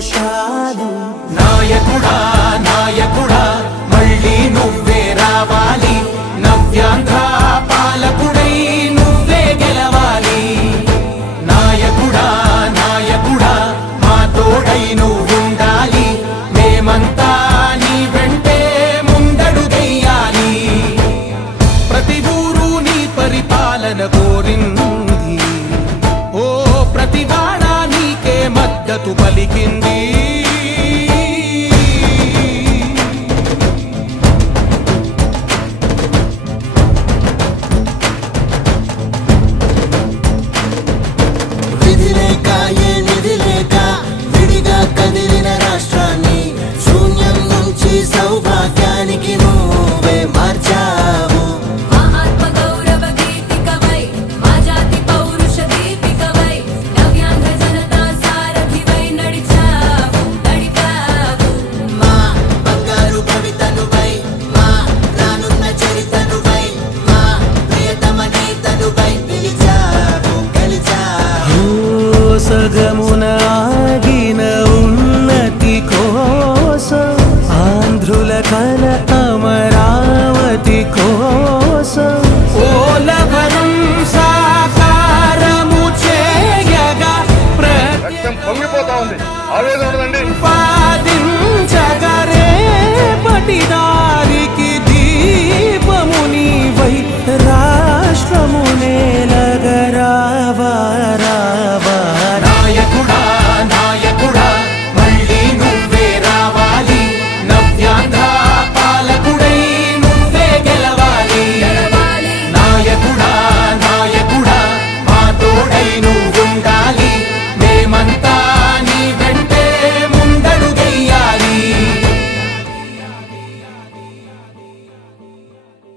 సంతోషాలు నాయకుడా నాయకుడా మళ్ళీ నువ్వే రావాలి. నవ్యాంధ్ర పాలకుడై నువ్వే గెలవాలి. నాయకుడా నాయకుడా మా తోడై నువ్వుండాలి. మేమంతా నీ వెంటే ముందడుగెయ్యాలి ప్రతి ఊరు నీ పరిపాలన కోరింది. మద్దతు పలికింది. ఆల్వేస్ ఉండదండి